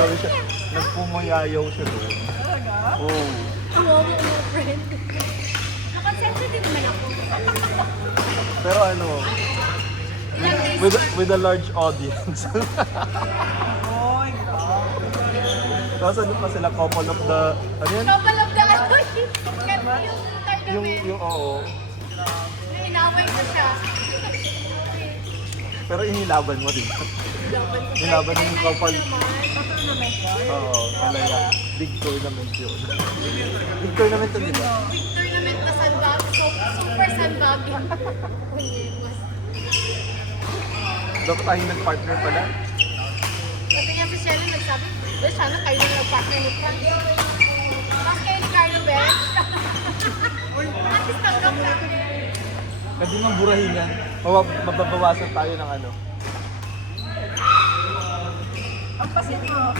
Grabe siya. Nagpumayayaw siya doon. Talaga? Oo. Wow, mga friend. Nakonsensya din naman ako. Pero ano, Ilang days with a large audience. Oy, grabe. Tapos ano pa sila, couple of the, ano yan? Couple of the ano, Yung oo. inaway ko siya. Pero inilaban mo din. Nilaban mo yung couple. Tournament ba? Oo, malaya. Big tournament yun. Big tournament yun, di ba? Big tournament na sandbag. Super sandbagging. Dapat tayong nag-partner pala. Kasi nga si Shelly nagsabi, sana kayo na nag-partner ni Frank. Tapos kayo ni Carlo Bench. At least tanggap na. Kasi ng burahingan, mababawasan tayo ng ano. Ang pasin mo.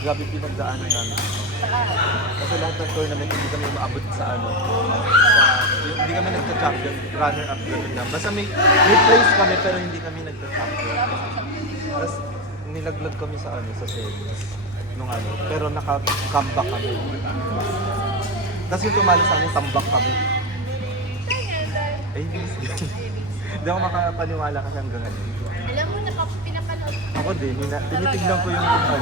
Grabe pinagdaanan namin. Kasi lahat ng tournament hindi kami maabot sa ano. Hindi kami nagka-champion, runner-up ganun lang. Basta may place kami pero hindi kami nagka-champion. Tapos nilaglag kami sa ano, sa series. Nung ano, pero naka-comeback kami. Tapos yung tumalo sa amin, tambak kami. Ay, hindi ako makapaniwala kasi hanggang ano. Alam mo, pinapanood. Ako din, tinitignan ko yung ano.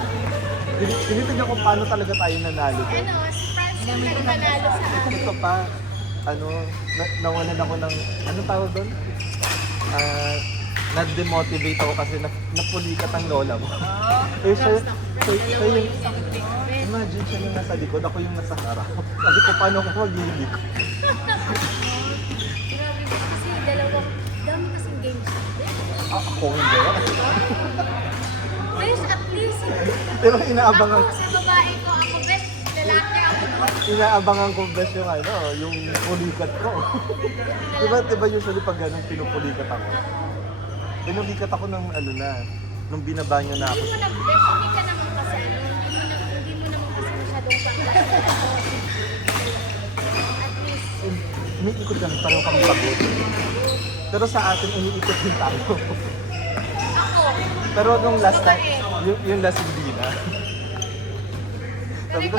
Tinitignan ko paano talaga tayo nanalo doon. Ano, si France yung nagpanalo sa amin. Ito pa, ano, nawalan ako ng, ano tawag doon? Na-demotivate ako kasi napulikat ang lola mo. Eh, siya yung, imagine siya yung nasa likod, ako yung nasa harap. Sabi ko, paano ako mag-iilik? Grabe ba kasi dami kasing games. Ako hindi. There's at least, Pero inaabangan, ako sa babae ko, ako best, lalaki ako doon. inaabangan ko best yung ano, yung pulikat ko. diba usually pag ganun pinupulikat ako? Pinulikat ako ng ano na, nung binaba niya na ako. Hindi mo nag-best, hindi ka naman kasi ano, hindi mo naman kasi masyadong pangkat. At least, Umiikot lang, pareho kami pagod. Pero sa atin, umiikot din tayo. ako, Pero nung last time, yung last hindi na. Sabi ko,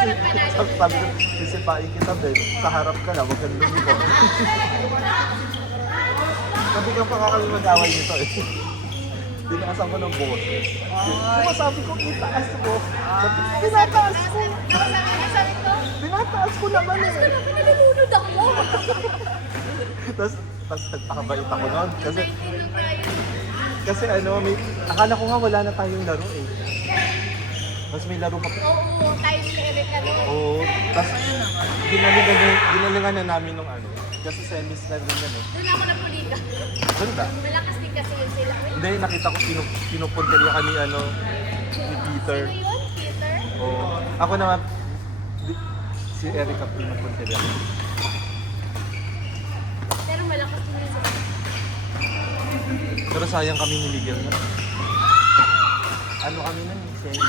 sabi ko, sisipain kita, Ben. Sa harap ka na, huwag kang lumiko. Sabi ko pa kami mag-away nito eh. Dinakasan ko ng boses. Diba sabi ko, itaas mo. Pinataas ko. sabi ko, Pinataas ko naman eh. pinalulunod ako. Tapos nagpakabait ako nun. Kasi, 19 lang tayo. kasi ano, akala ko nga wala na tayong laro eh. Tapos may laro pa. Oo, tayo ni Eric ano. Oo. Tapos ginalingan na namin nung ano. Kasi semis na rin yan eh. Doon ako napulika. Saan ba? Malakas din kasi yun sila. Hindi, nakita ko pinupunteriya ka ni ano, ni Peter. Sino yun? Peter? Oo. Ako naman, si Erica pinupunteriya ko. Pero malakas din yun sila. Pero sayang kami ni Miguel na. Ano kami nun? Semis.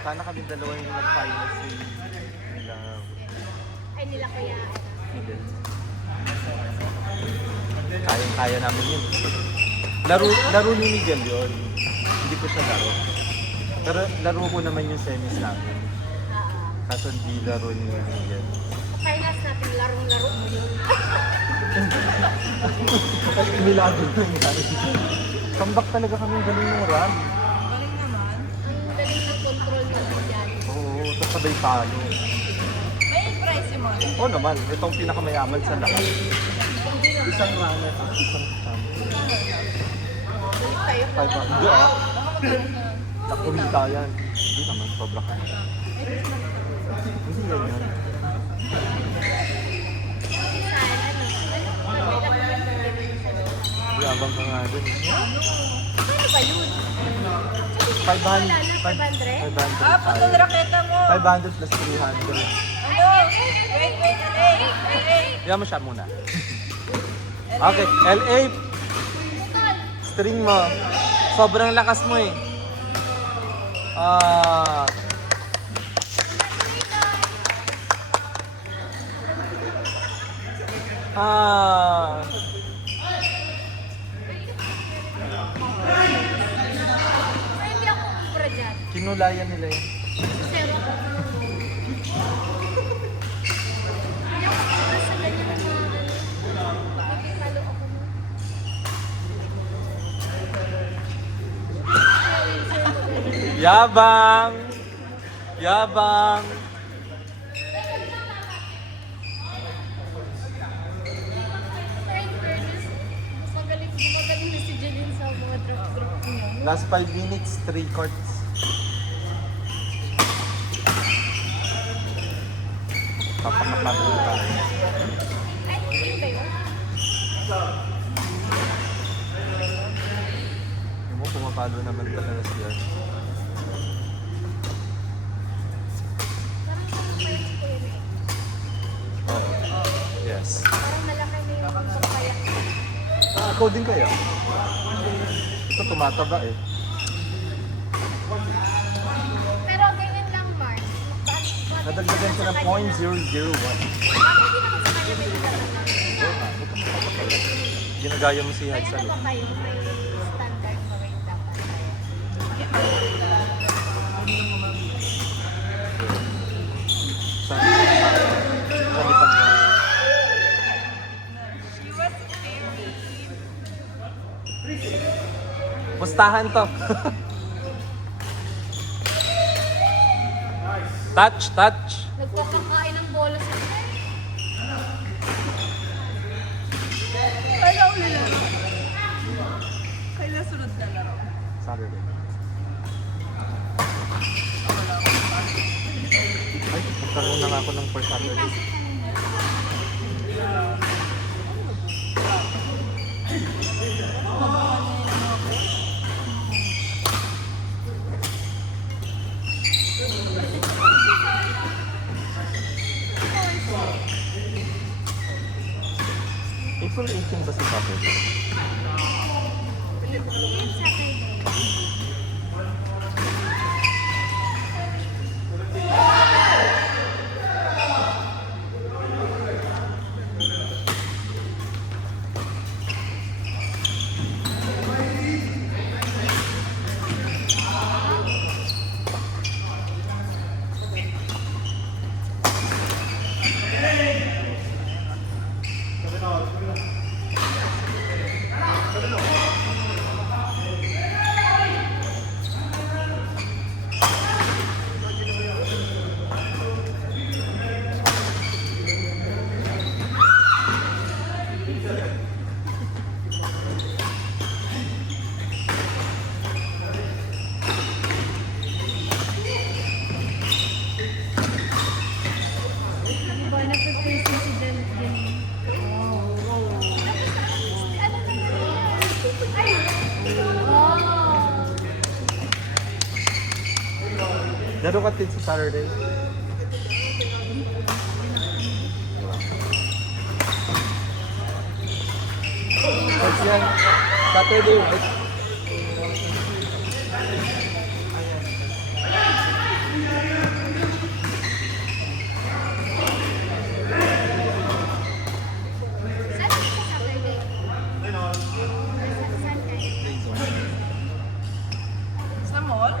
Sana kami dalawa yung nag-finals nila. Ay, nila kaya. Miguel. Kaya namin yun. Laro ni Miguel yun. Hindi ko siya laro. Pero laro ko naman yung semis namin. Kaso hindi laro ni Miguel. Finals natin, larong-laro mo yun. Kasi milagro na nangyari. Comeback talaga kami ang galing ng run. Galing naman. Ang galing ng control natin yan. Oo, tapos sabay talo. May price mo. Oo naman, itong pinakamayaman sa lahat. Isang runner at isang champion. Balik tayo. 500. Hindi ah. Nakumita yan. Hindi naman, sobra ka. Hindi yan yan. Yabang ka nga dun. Ano ba yun? 500. 500. Ah, putol raketa mo. 500 plus 300. Ano? Wait, LA. Yan mo siya muna. Okay, LA. String mo. Sobrang lakas mo eh. Pinulayan nila yan. Zero. Ayaw ko pa sa ganyan na makikipalo ako mo. Yabang! Yabang! Magaling na si Jeline sa mga drop niya. Last 5 minutes, 3 courts. Papakapagod ka. Ay, yun ba yun? Yung mo, pumapalo naman talaga siya. Parang parang pa yun si Kuya Rick. Oo. Yes. Parang malaki na yung pagkaya. Ako din kaya. Ito tumataba eh. Pero ganyan lang, Mark. Nadagdagan siya ng 0.001. Bakit hindi naman sa kanya may nagkakaroon? Ginagaya mo si Kaya Hadsal. naman kayo may standard na rate dapat. Sa lipad niya. She was very... Pustahan to. Touch, touch. Nagkakakain ng bola sa Kailan ulit laro? Kailan sunod na laro? Saturday. Ay, magkaroon na nga ako ng first Saturday. April 18 ba si Saturday? 18 Saturday. Diba, nagpe-facing si Jeline. Ano na yan? Ay! Oh! Laro ka din sa Saturday? Kasi yan, Saturday, right? Saan ka sa Saturday? Saan ka? Sa mall?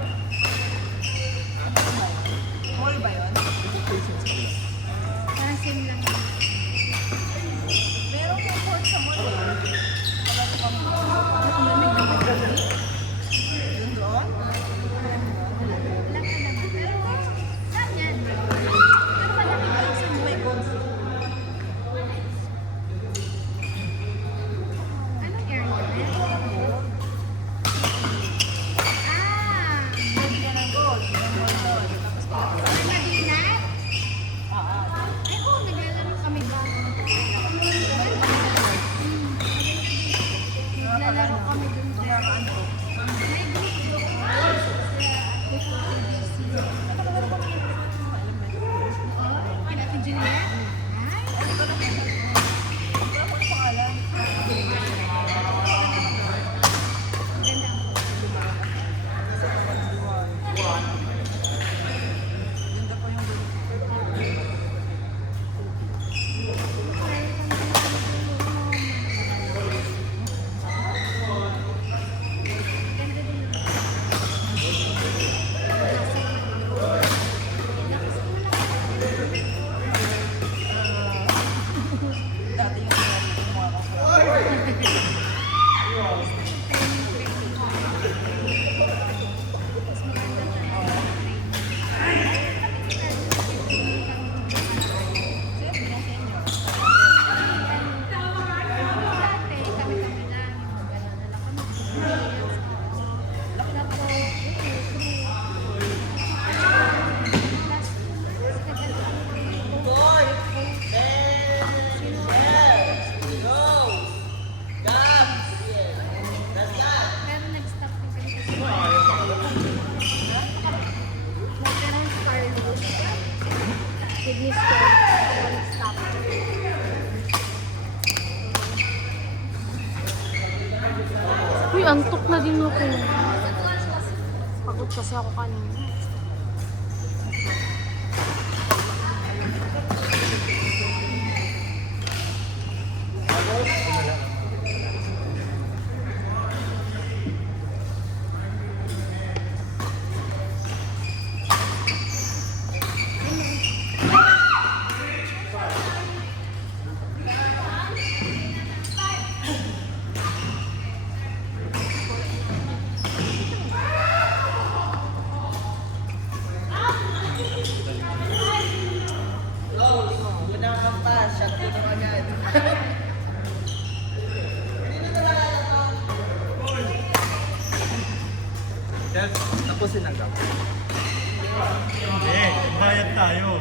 Mall ba yun? Parang same lang. Meron yung court sa mall eh. Lamig naman Dati yung mga Dati, kami-kami na. Pero nag-stop din kami kasi nag-announce Carlos. Kidney stone. Kaya nag-stop. Uy, antok na din ako. Pagod kasi ako kanina. Chef, tapusin ang gawin. Hindi, bayad tayo.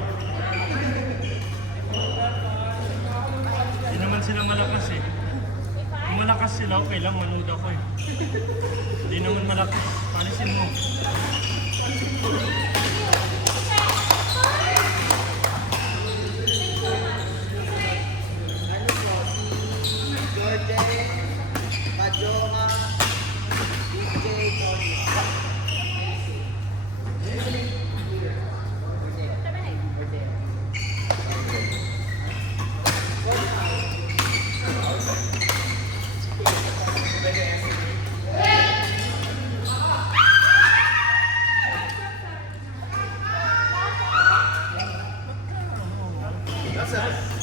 Hindi naman sila malakas eh. Kung malakas sila, okay lang, manood ako eh. Hindi naman malakas. Palisin mo.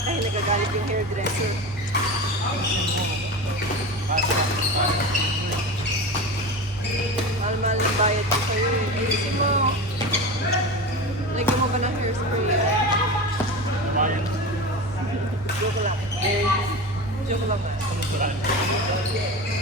Ay, nagagalit yung hairdresser. Mahal-mahal ng bayad ko sa'yo eh. Ayusin mo. Lagyan mo ba ng hairspray? Bayad. Joke lang. Joke lang. Ano ba?